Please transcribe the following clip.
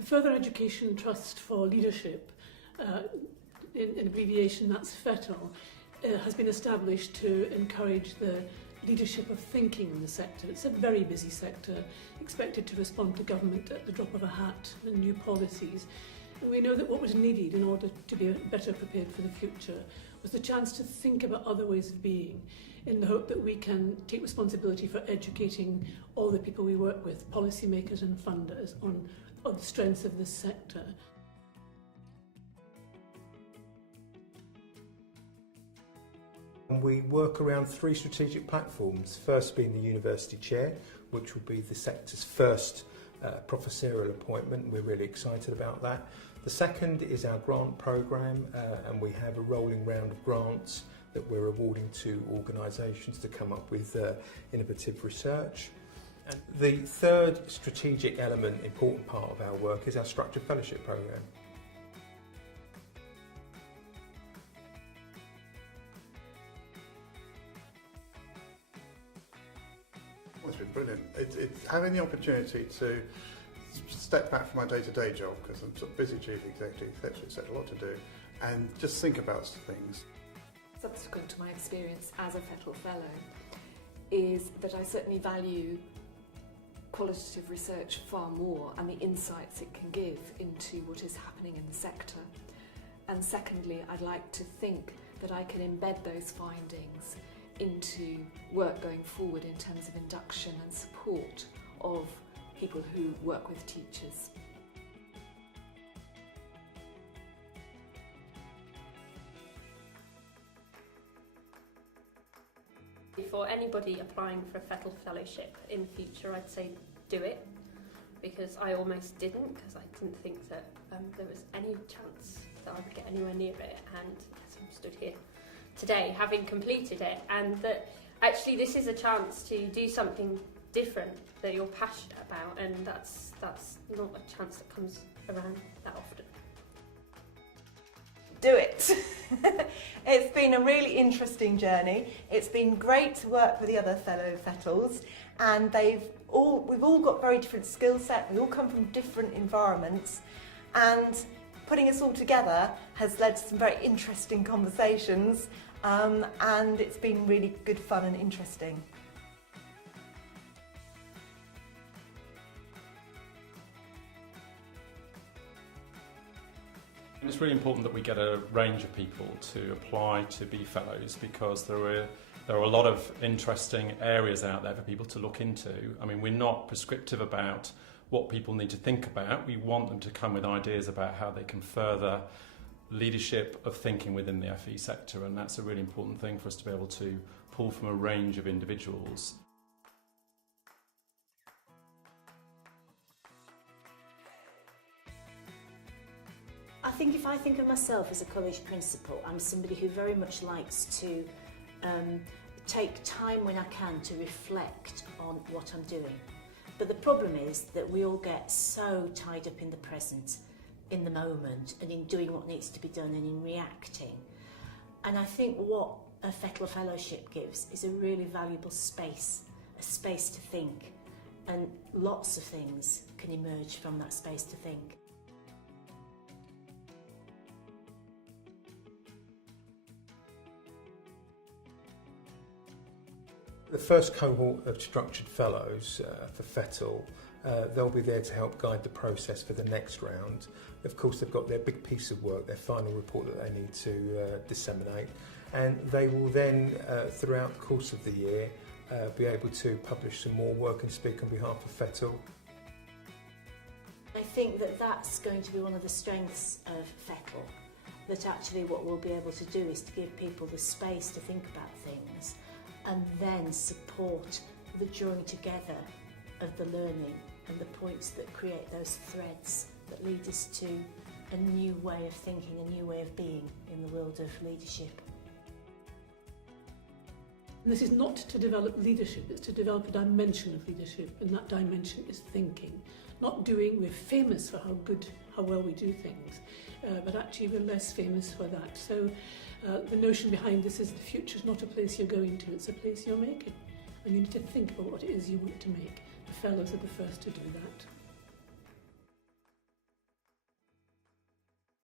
The Further Education Trust for Leadership, in abbreviation that's FETL, has been established to encourage the leadership of thinking in the sector. It's a very busy sector, expected to respond to government at the drop of a hat and new policies. And we know that what was needed in order to be better prepared for the future was the chance to think about other ways of being, in the hope that we can take responsibility for educating all the people we work with, policymakers and funders, on the strengths of this sector. We work around 3 strategic platforms, first being the University Chair, which will be the sector's first professorial appointment. We're really excited about that. The second is our grant programme, and we have a rolling round of grants that we're awarding to organisations to come up with innovative research. And the third strategic element, important part of our work, is our Structured Fellowship programme. It's been brilliant. It's having the opportunity to step back from my day-to-day job, because I'm sort of busy chief executive, etc., a lot to do, and just think about things. Subsequent to my experience as a FETL Fellow is that I certainly value qualitative research far more and the insights it can give into what is happening in the sector. And secondly, I'd like to think that I can embed those findings into work going forward in terms of induction and support of people who work with teachers. For anybody applying for a FETL Fellowship in the future, I'd say do it, because I almost didn't, because I didn't think that there was any chance that I would get anywhere near it, and yes, I'm stood here today having completed it, and that actually this is a chance to do something different that you're passionate about, and that's not a chance that comes around that often. Do it. It's been a really interesting journey. It's been great to work with the other fellow FETLs, and we've all got very different skill set. We all come from different environments, and putting us all together has led to some very interesting conversations, and it's been really good fun and interesting. It's really important that we get a range of people to apply to be fellows, because there are a lot of interesting areas out there for people to look into. I mean, we're not prescriptive about what people need to think about. We want them to come with ideas about how they can further leadership of thinking within the FE sector, and that's a really important thing for us to be able to pull from a range of individuals. I think if I think of myself as a college principal, I'm somebody who very much likes to take time when I can to reflect on what I'm doing. But the problem is that we all get so tied up in the present, in the moment, and in doing what needs to be done and in reacting. And I think what a FETL Fellowship gives is a really valuable space, a space to think, and lots of things can emerge from that space to think. The first cohort of Structured Fellows for FETL, they'll be there to help guide the process for the next round. Of course, they've got their big piece of work, their final report that they need to disseminate, and they will then, throughout the course of the year, be able to publish some more work and speak on behalf of FETL. I think that that's going to be one of the strengths of FETL, that actually what we'll be able to do is to give people the space to think about things, and then support the drawing together of the learning and the points that create those threads that lead us to a new way of thinking, a new way of being in the world of leadership. And this is not to develop leadership, it's to develop a dimension of leadership, and that dimension is thinking. Not doing. We're famous for how well we do things, but actually we're less famous for that. So the notion behind this is the future's not a place you're going to, it's a place you're making. And you need to think about what it is you want to make. The fellows are the first to do that.